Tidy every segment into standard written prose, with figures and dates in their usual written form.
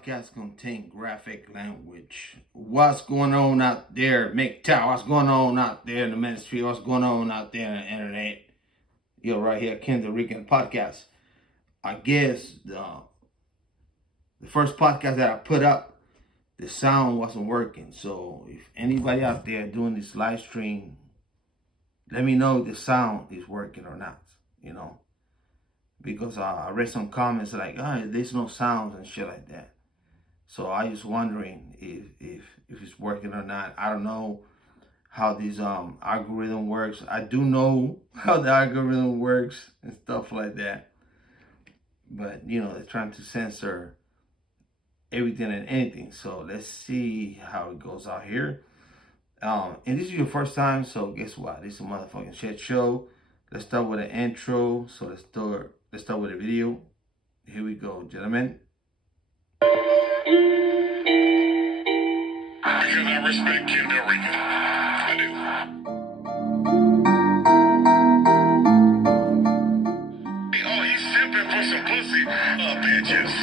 podcast contain graphic language. What's going on out there, MGTOW? What's going on out there in the ministry? What's going on out there on the internet? Right here, Ken the Rican podcast. I guess the first podcast that I put up, the sound wasn't working. So if anybody out there doing this live stream, let me know if the sound is working or not, because I read some comments like, there's no sounds and shit like that. So I was wondering if it's working or not. I don't know how this algorithm works. I do know how the algorithm works and stuff like that. But they're trying to censor everything and anything. So let's see how it goes out here. And this is your first time, so guess what? This is a motherfucking shit show. Let's start with an intro. So let's start with a video. Here we go, gentlemen. Because I respect Ken the Rican. I do. Oh, he's simping for some pussy, bitches.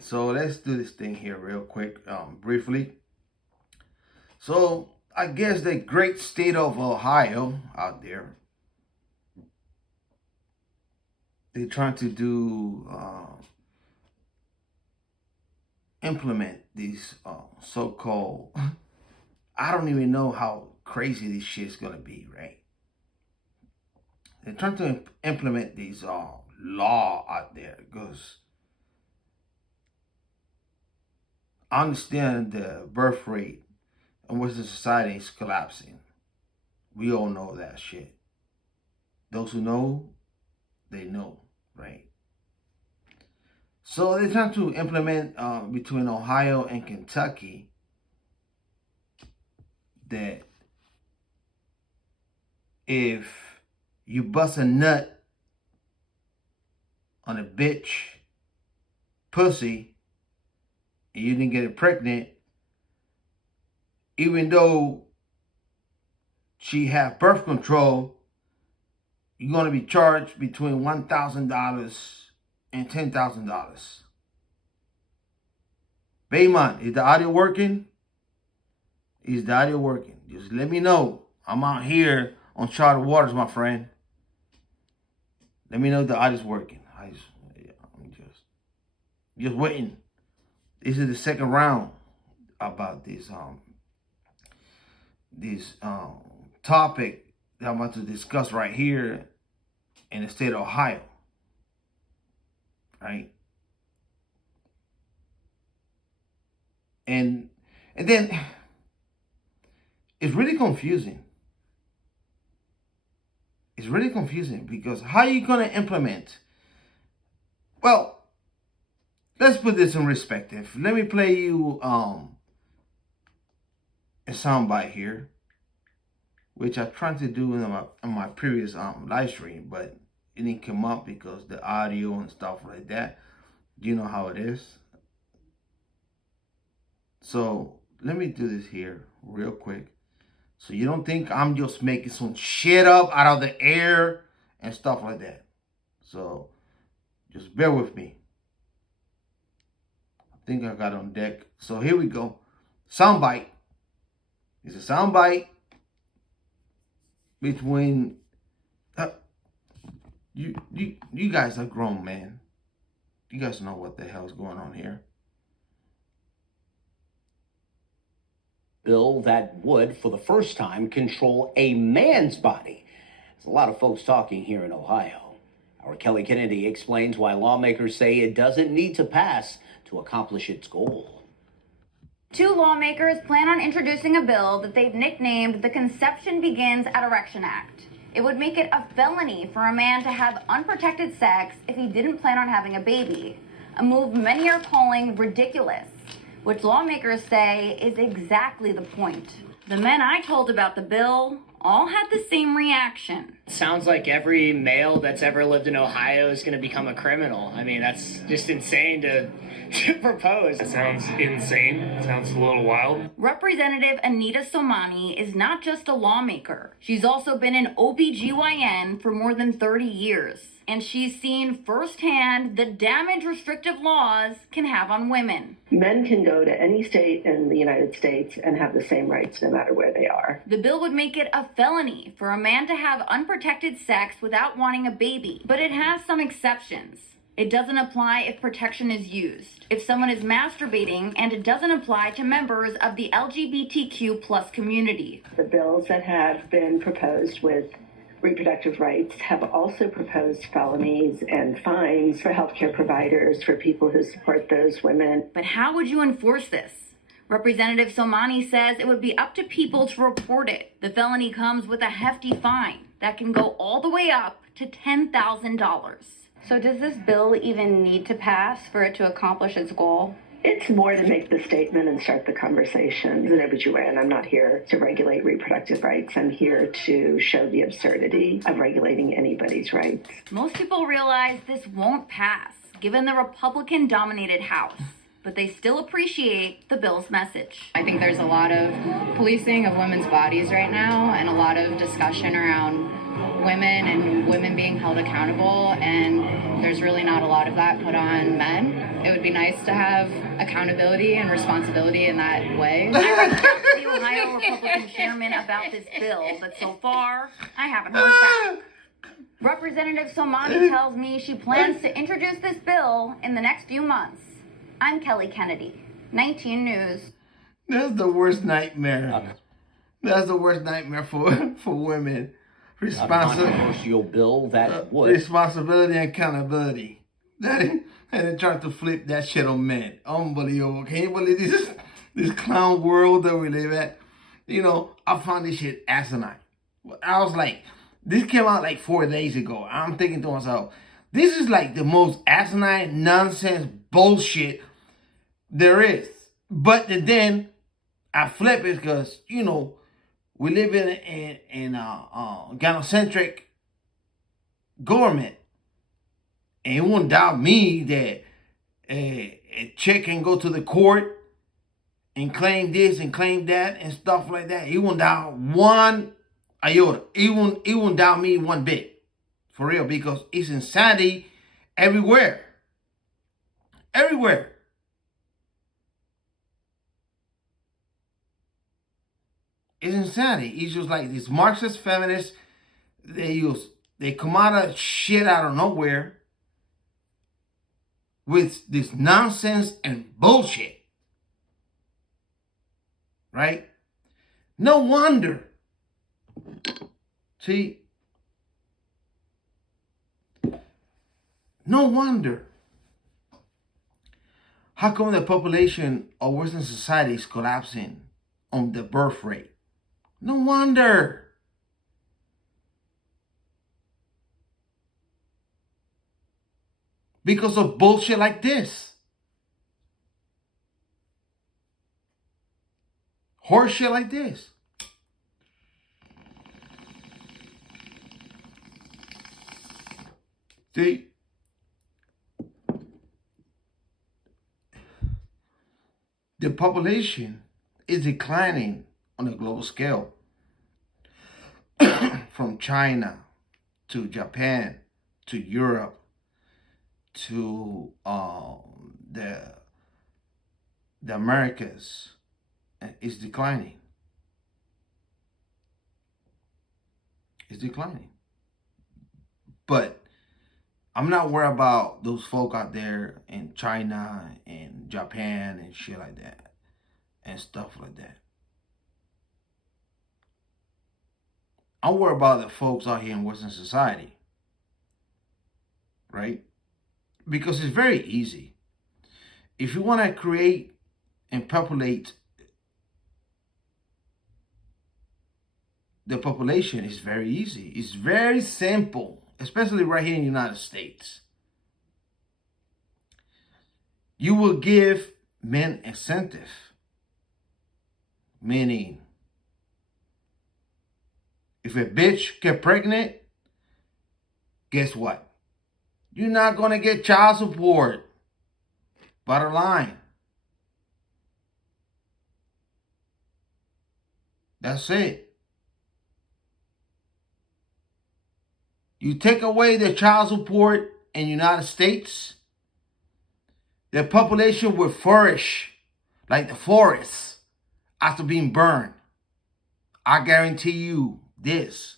So let's do this thing here real quick, briefly. So I guess the great state of Ohio out there, they're trying to do implement these so-called, I don't even know how crazy this shit is gonna be, right? They're trying to implement these law out there because I understand the birth rate and Western society is collapsing. We all know that shit. Those who know, they know, right? So they're trying to implement between Ohio and Kentucky that if you bust a nut on a bitch pussy and you didn't get it pregnant, even though she had birth control, you're going to be charged between $1,000 and $10,000. Bayman, is the audio working? Is the audio working? Just let me know. I'm out here on charted waters, my friend. Let me know if the audio's working. I'm just waiting. This is the second round about this topic that I'm about to discuss right here in the state of Ohio, right? And then it's really confusing. It's really confusing because how are you going to implement? Well, let's put this in perspective. Let me play you a soundbite here, which I tried to do in my previous live stream, but it didn't come up because the audio and stuff like that. You know how it is. So let me do this here real quick, so you don't think I'm just making some shit up out of the air and stuff like that. So just bear with me. I think I got on deck. So here we go. Soundbite. It's a soundbite between you guys are grown, man. You guys know what the hell's going on here. Bill that would, for the first time, control a man's body. There's a lot of folks talking here in Ohio. Our Kelly Kennedy explains why lawmakers say it doesn't need to pass to accomplish its goal. Two lawmakers plan on introducing a bill that they've nicknamed the Conception Begins at Erection Act. It would make it a felony for a man to have unprotected sex if he didn't plan on having a baby, a move many are calling ridiculous, which lawmakers say is exactly the point. The men I told about the bill all had the same reaction. Sounds like every male that's ever lived in Ohio is going to become a criminal. I mean, that's just insane to propose. It sounds insane. It sounds a little wild. Representative Anita Somani is not just a lawmaker. She's also been an OBGYN for more than 30 years. And she's seen firsthand the damage restrictive laws can have on women. Men can go to any state in the United States and have the same rights no matter where they are. The bill would make it a felony for a man to have unprotected sex without wanting a baby, but it has some exceptions. It doesn't apply if protection is used, if someone is masturbating, and it doesn't apply to members of the LGBTQ plus community. The bills that have been proposed with reproductive rights have also proposed felonies and fines for healthcare providers, for people who support those women. But how would you enforce this? Representative Somani says it would be up to people to report it. The felony comes with a hefty fine that can go all the way up to $10,000. So does this bill even need to pass for it to accomplish its goal? It's more to make the statement and start the conversation. As an OBGYN, I'm not here to regulate reproductive rights. I'm here to show the absurdity of regulating anybody's rights. Most people realize this won't pass, given the Republican-dominated House, but they still appreciate the bill's message. I think there's a lot of policing of women's bodies right now and a lot of discussion around women and women being held accountable, and there's really not a lot of that put on men. It would be nice to have accountability and responsibility in that way. I reached out to the Ohio Republican chairman about this bill, but so far, I haven't heard back. Representative Somani tells me she plans to introduce this bill in the next few months. I'm Kelly Kennedy, 19 News. That's the worst nightmare. That's the worst nightmare for women. Controversial bill that would. Responsibility and accountability. And they trying to flip that shit on men. Unbelievable. Can you believe this clown world that we live at? You know, I found this shit asinine. I was like, this came out like 4 days ago. I'm thinking to myself, this is like the most asinine, nonsense bullshit there is. But then I flip it because, you know, we live in a gynocentric government. And it won't doubt me that a chick can go to the court and claim this and claim that and stuff like that. It won't doubt one iota. It won't doubt me one bit. For real, because it's insanity everywhere. Everywhere. It's insanity. It's just like these Marxist feminists, they come out of shit out of nowhere with this nonsense and bullshit. Right? No wonder. See? No wonder. How come the population of Western society is collapsing on the birth rate? No wonder. Because of bullshit like this. Horse shit like this. See? The population is declining on a global scale. From China to Japan to Europe to the Americas is declining. It's declining. But I'm not worried about those folk out there in China and Japan and shit like that and stuff like that. I'm worried about the folks out here in Western society, right? Because it's very easy. If you want to create and populate the population is very easy. It's very simple, especially right here in the United States. You will give men incentive, meaning if a bitch get pregnant, guess what? You're not going to get child support. Bottom line. That's it. You take away the child support in the United States, the population will flourish like the forest after being burned. I guarantee you this.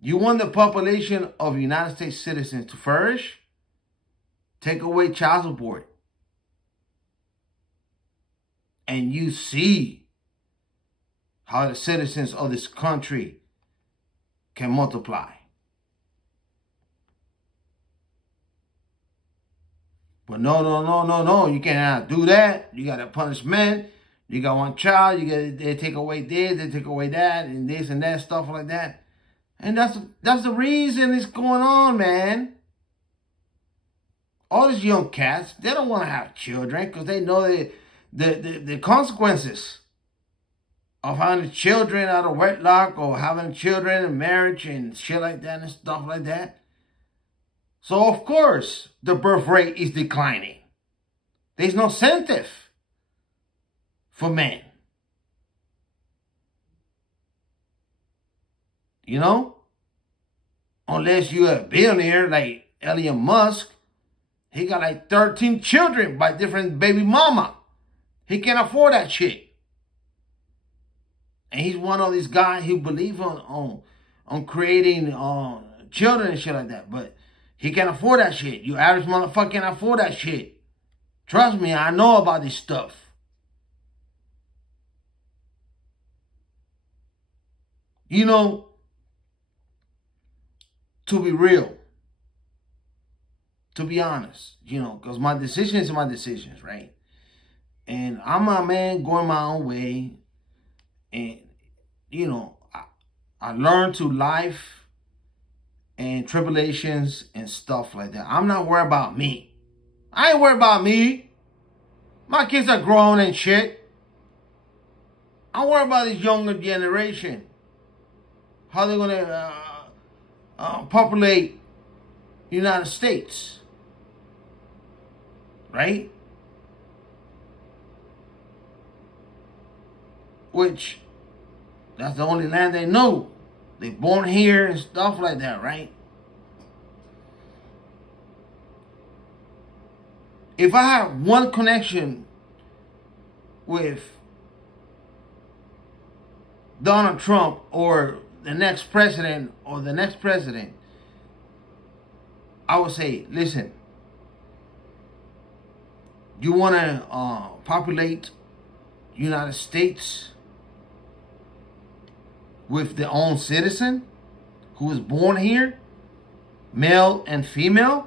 You want the population of United States citizens to flourish? Take away child support. And you see how the citizens of this country can multiply. But no. You cannot do that. You got to punish men. You got one child. They take away this. They take away that, and this and that stuff like that. And that's the reason it's going on, man. All these young cats, they don't want to have children because they know the consequences of having children out of wedlock or having children in marriage and shit like that and stuff like that. So, of course, the birth rate is declining. There's no incentive for men. You know? Unless you're a billionaire like Elon Musk. He got like 13 children by different baby mama. He can't afford that shit. And he's one of these guys who believe on creating children and shit like that. But he can't afford that shit. You average motherfucker can't afford that shit. Trust me, I know about this stuff. You know, to be real, to be honest, you know, because my decisions are my decisions, right? And I'm a man going my own way. And, you know, I learned to life and tribulations and stuff like that. I'm not worried about me. I ain't worried about me. My kids are grown and shit. I'm worried about this younger generation. How they're going to populate the United States. Right? Which, that's the only land they know. They're born here and stuff like that, right? If I have one connection with Donald Trump or the next president, I would say, listen, you want to populate United States with their own citizen who was born here, male and female?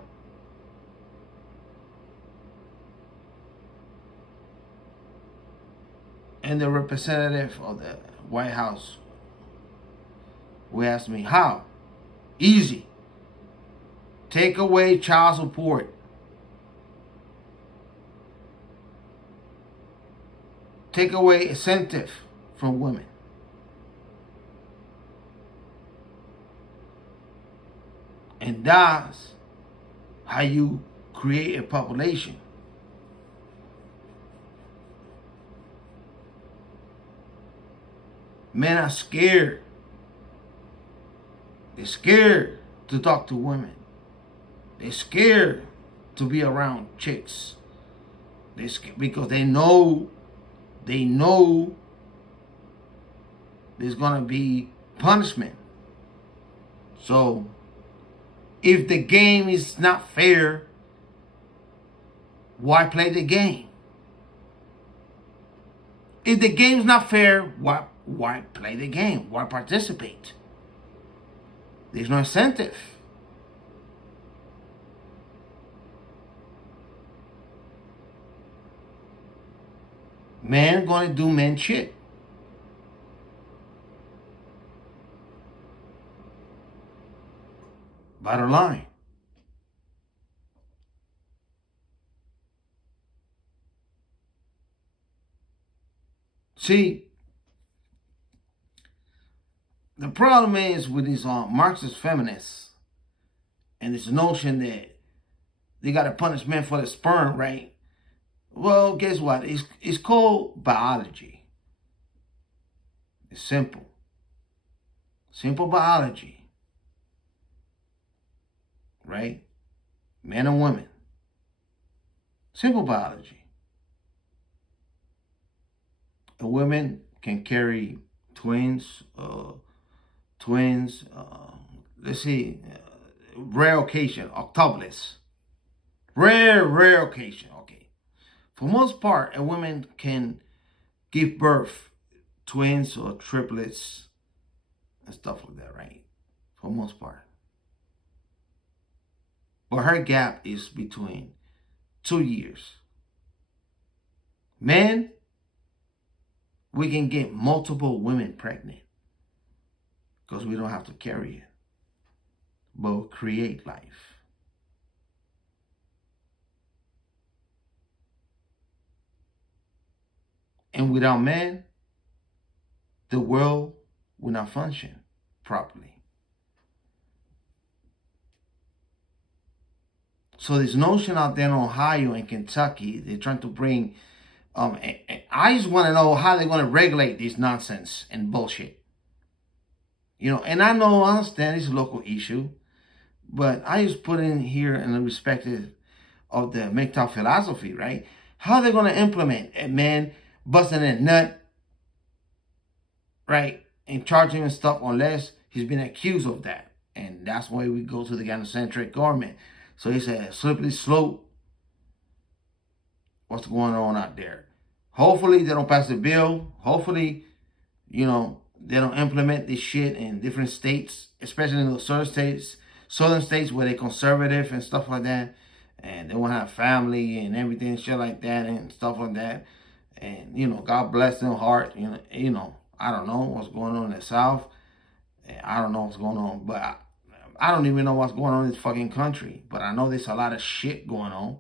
And the representative of the White House will ask me, how? Easy. Take away child support. Take away incentive from women. And that's how you create a population. Men are scared. They're scared to talk to women. They're scared to be around chicks. They're scared because they know there's going to be punishment. So, if the game is not fair, why play the game? If the game's not fair, why play the game? Why participate? There's no incentive. Men gonna do men shit. Bottom line. See, the problem is with these Marxist feminists and this notion that they got to punish men for the sperm, right? Well, guess what? It's called biology. It's simple. Simple biology. Right? Men and women. Simple biology. A woman can carry twins, let's see, rare occasion, octuplets. Rare occasion, okay. For most part, a woman can give birth twins or triplets and stuff like that, right? For most part. But her gap is between 2 years. Men, we can get multiple women pregnant because we don't have to carry it, but we'll create life. And without men, the world will not function properly. So this notion out there in Ohio and Kentucky, they're trying to bring, I just want to know how they're going to regulate this nonsense and bullshit. You know, and I understand it's a local issue, but I just put in here in the perspective of the MGTOW philosophy, right? How they're going to implement a man busting a nut, right, and charging him and stuff unless he's been accused of that. And that's why we go to the gynocentric government. So it's a slippery slope. What's going on out there? Hopefully they don't pass the bill. Hopefully, you know, they don't implement this shit in different states, especially in the southern states where they're conservative and stuff like that. And they want to have family and everything, shit like that and stuff like that. And, you know, God bless their heart. You know, I don't know what's going on in the South. I don't know what's going on, but I don't even know what's going on in this fucking country. But I know there's a lot of shit going on.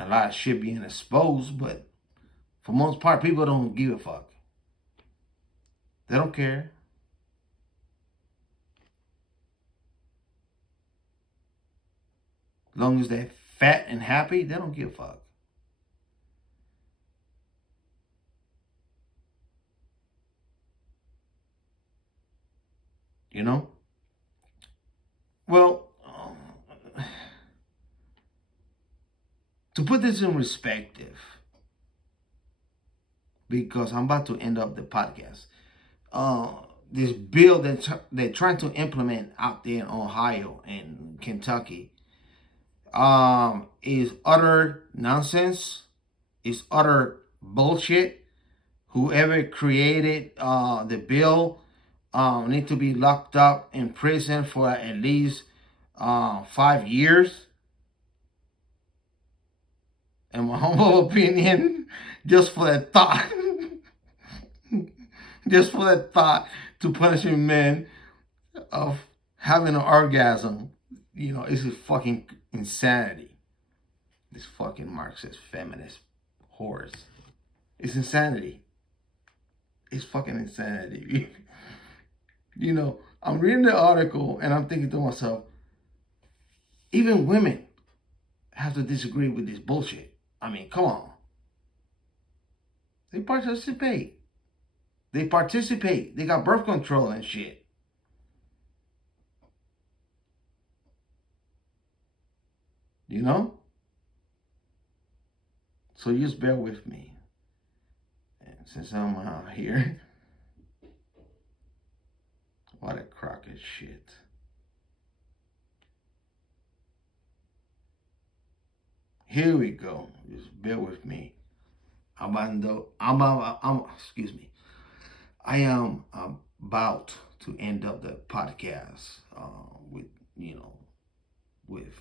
A lot of shit being exposed, but for most part, people don't give a fuck. They don't care. As long as they're fat and happy, they don't give a fuck. You know? Well, to put this in perspective, because I'm about to end up the podcast, this bill that they're trying to implement out there in Ohio and Kentucky is utter nonsense. It's utter bullshit. Whoever created the bill need to be locked up in prison for at least 5 years. In my humble opinion, just for that thought. Just for that thought to punishing men of having an orgasm. You know, it's a fucking insanity. This fucking Marxist feminist whores. It's insanity. It's fucking insanity. You know, I'm reading the article and I'm thinking to myself, even women have to disagree with this bullshit. I mean, come on. They participate. They got birth control and shit. You know? So just bear with me. And since I'm out here, what a crock of shit. Here we go. Just bear with me. Excuse me. I am about to end up the podcast with you know, with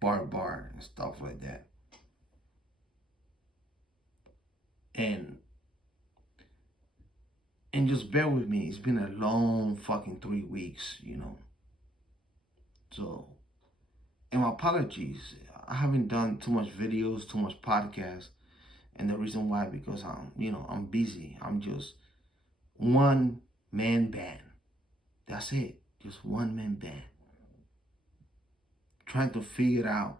bar and stuff like that. And just bear with me. It's been a long fucking 3 weeks, you know. So, and my apologies. I haven't done too much videos, too much podcasts. And the reason why, because I'm busy. I'm just one man band. That's it. Just one man band. Trying to figure it out,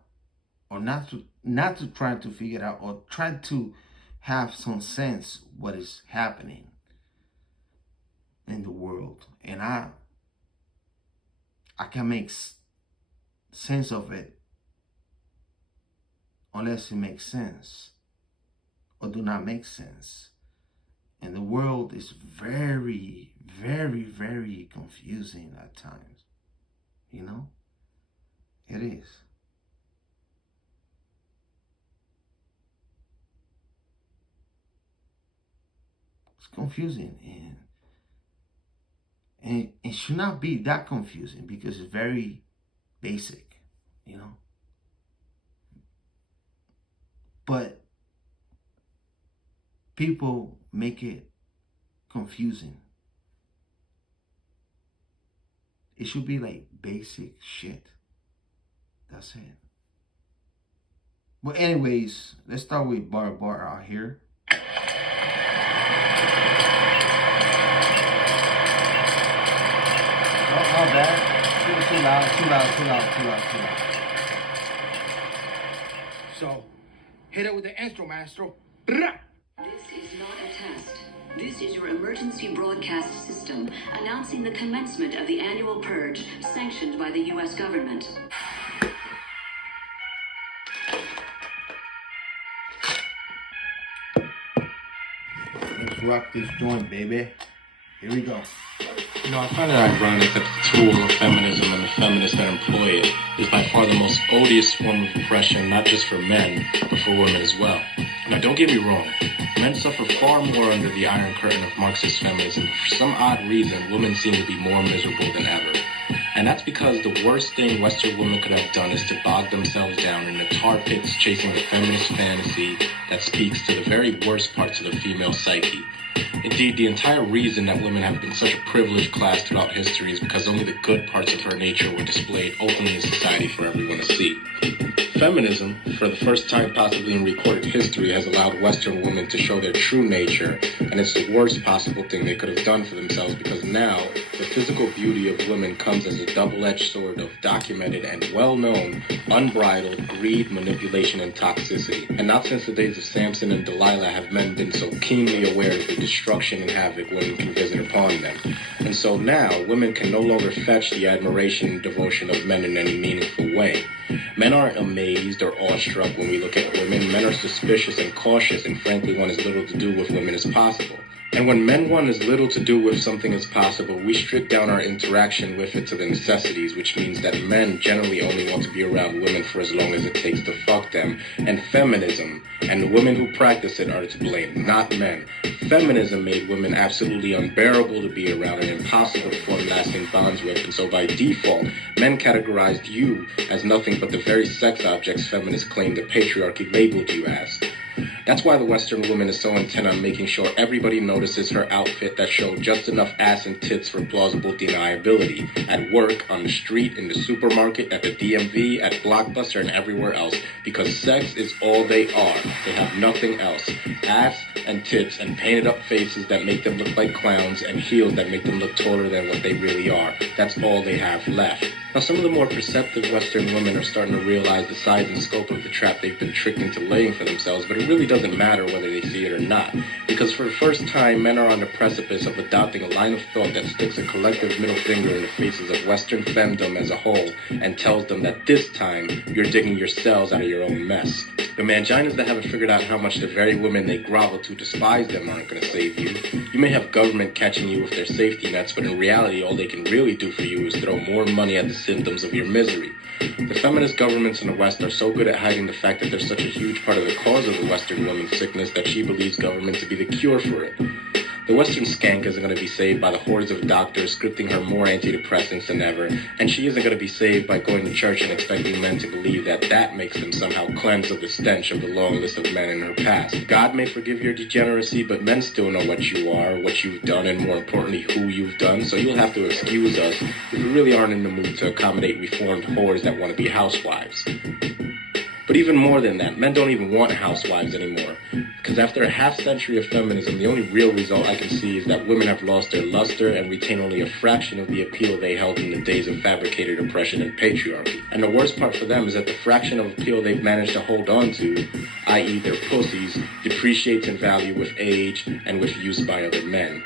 or not to try to figure it out, or try to have some sense what is happening in the world. And I can make sense of it unless it makes sense or do not make sense. And the world is very, very, very confusing at times. You know? It is. It's confusing, and it should not be that confusing because it's very basic, you know. But people make it confusing. It should be like basic shit. That's it. But anyways, let's start with bar out here. Oh, not bad. Too loud. So, hit it with the instrument, maestro. This is not a test. This is your emergency broadcast system announcing the commencement of the annual purge sanctioned by the U.S. government. Let's rock this joint, baby. Here we go. You know, I find it ironic that the tool of feminism and the feminists that employ it is by far the most odious form of oppression, not just for men, but for women as well. Now, don't get me wrong. Men suffer far more under the iron curtain of Marxist feminism, but for some odd reason, women seem to be more miserable than ever. And that's because the worst thing Western women could have done is to bog themselves down in the tar pits chasing the feminist fantasy that speaks to the very worst parts of the female psyche. Indeed, the entire reason that women have been such a privileged class throughout history is because only the good parts of her nature were displayed openly in society for everyone to see. Feminism, for the first time possibly in recorded history, has allowed Western women to show their true nature, and it's the worst possible thing they could have done for themselves because now the physical beauty of women comes as a double-edged sword of documented and well-known, unbridled greed, manipulation, and toxicity. And not since the days of Samson and Delilah have men been so keenly aware of the destruction and havoc women can visit upon them. And so now, women can no longer fetch the admiration and devotion of men in any meaningful way. Men aren't amazed or awestruck when we look at women. Men are suspicious and cautious and frankly want as little to do with women as possible. And when men want as little to do with something as possible, we strip down our interaction with it to the necessities, which means that men generally only want to be around women for as long as it takes to fuck them. And feminism and the women who practice it are to blame, not men. Feminism made women absolutely unbearable to be around and impossible to form lasting bonds with, and so by default, men categorized you as nothing but the very sex objects feminists claim the patriarchy labeled you as. That's why the Western woman is so intent on making sure everybody notices her outfit that showed just enough ass and tits for plausible deniability. At work, on the street, in the supermarket, at the DMV, at Blockbuster, and everywhere else. Because sex is all they are. They have nothing else. Ass and tits and painted up faces that make them look like clowns and heels that make them look taller than what they really are. That's all they have left. Now, some of the more perceptive Western women are starting to realize the size and scope of the trap they've been tricked into laying for themselves, but it really doesn't matter whether they see it or not. Because for the first time, men are on the precipice of adopting a line of thought that sticks a collective middle finger in the faces of Western femdom as a whole and tells them that this time, you're digging yourselves out of your own mess. The manginas that haven't figured out how much the very women they grovel to despise them aren't going to save you. You may have government catching you with their safety nets, but in reality, all they can really do for you is throw more money at the symptoms of your misery. The feminist governments in the West are so good at hiding the fact that they're such a huge part of the cause of the Western woman's sickness that she believes government to be the cure for it. The Western skank isn't going to be saved by the hordes of doctors scripting her more antidepressants than ever, and she isn't going to be saved by going to church and expecting men to believe that that makes them somehow cleanse of the stench of the long list of men in her past. God may forgive your degeneracy, but men still know what you are, what you've done, and more importantly, who you've done, so you'll have to excuse us if we really aren't in the mood to accommodate reformed whores that want to be housewives. But even more than that, men don't even want housewives anymore. Because after a half-century of feminism, the only real result I can see is that women have lost their luster and retain only a fraction of the appeal they held in the days of fabricated oppression and patriarchy. And the worst part for them is that the fraction of appeal they've managed to hold on to, i.e. their pussies, depreciates in value with age and with use by other men.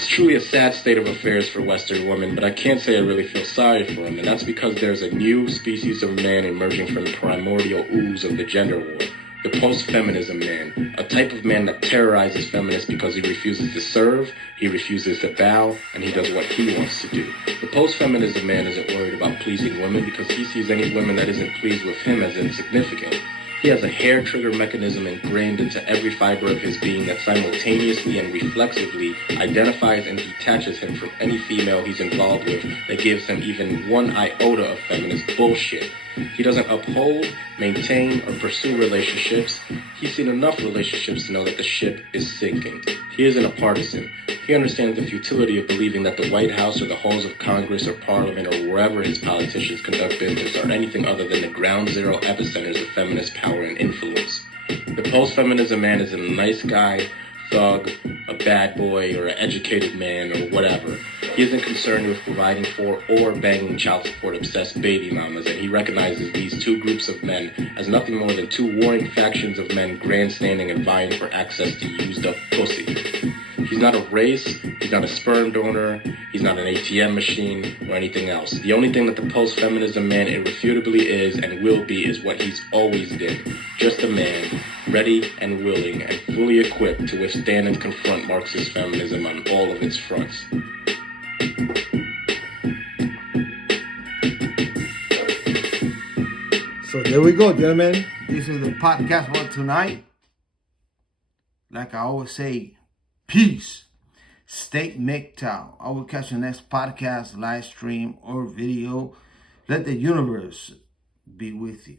It's truly a sad state of affairs for Western women, but I can't say I really feel sorry for them, and that's because there's a new species of man emerging from the primordial ooze of the gender war. The post-feminism man, a type of man that terrorizes feminists because he refuses to serve, he refuses to bow, and he does what he wants to do. The post-feminism man isn't worried about pleasing women because he sees any woman that isn't pleased with him as insignificant. He has a hair trigger mechanism ingrained into every fiber of his being that simultaneously and reflexively identifies and detaches him from any female he's involved with that gives him even one iota of feminist bullshit. He doesn't uphold, maintain, or pursue relationships. He's seen enough relationships to know that the ship is sinking. He isn't a partisan. He understands the futility of believing that the White House or the halls of Congress or Parliament or wherever his politicians conduct business are anything other than the ground zero epicenters of feminist power and influence. The post-feminism man is a nice guy, thug, a bad boy, or an educated man, or whatever. He isn't concerned with providing for or banging child support-obsessed baby mamas, and he recognizes these two groups of men as nothing more than two warring factions of men grandstanding and vying for access to used-up pussy. He's not a race, he's not a sperm donor, he's not an ATM machine, or anything else. The only thing that the post-feminism man irrefutably is and will be is what he's always been. Just a man, ready and willing and fully equipped to withstand and confront Marxist feminism on all of its fronts. So there we go, gentlemen. This is the podcast for tonight. Like I always say, peace. Stay MGTOW. I will catch you next podcast, live stream, or video. Let the universe be with you.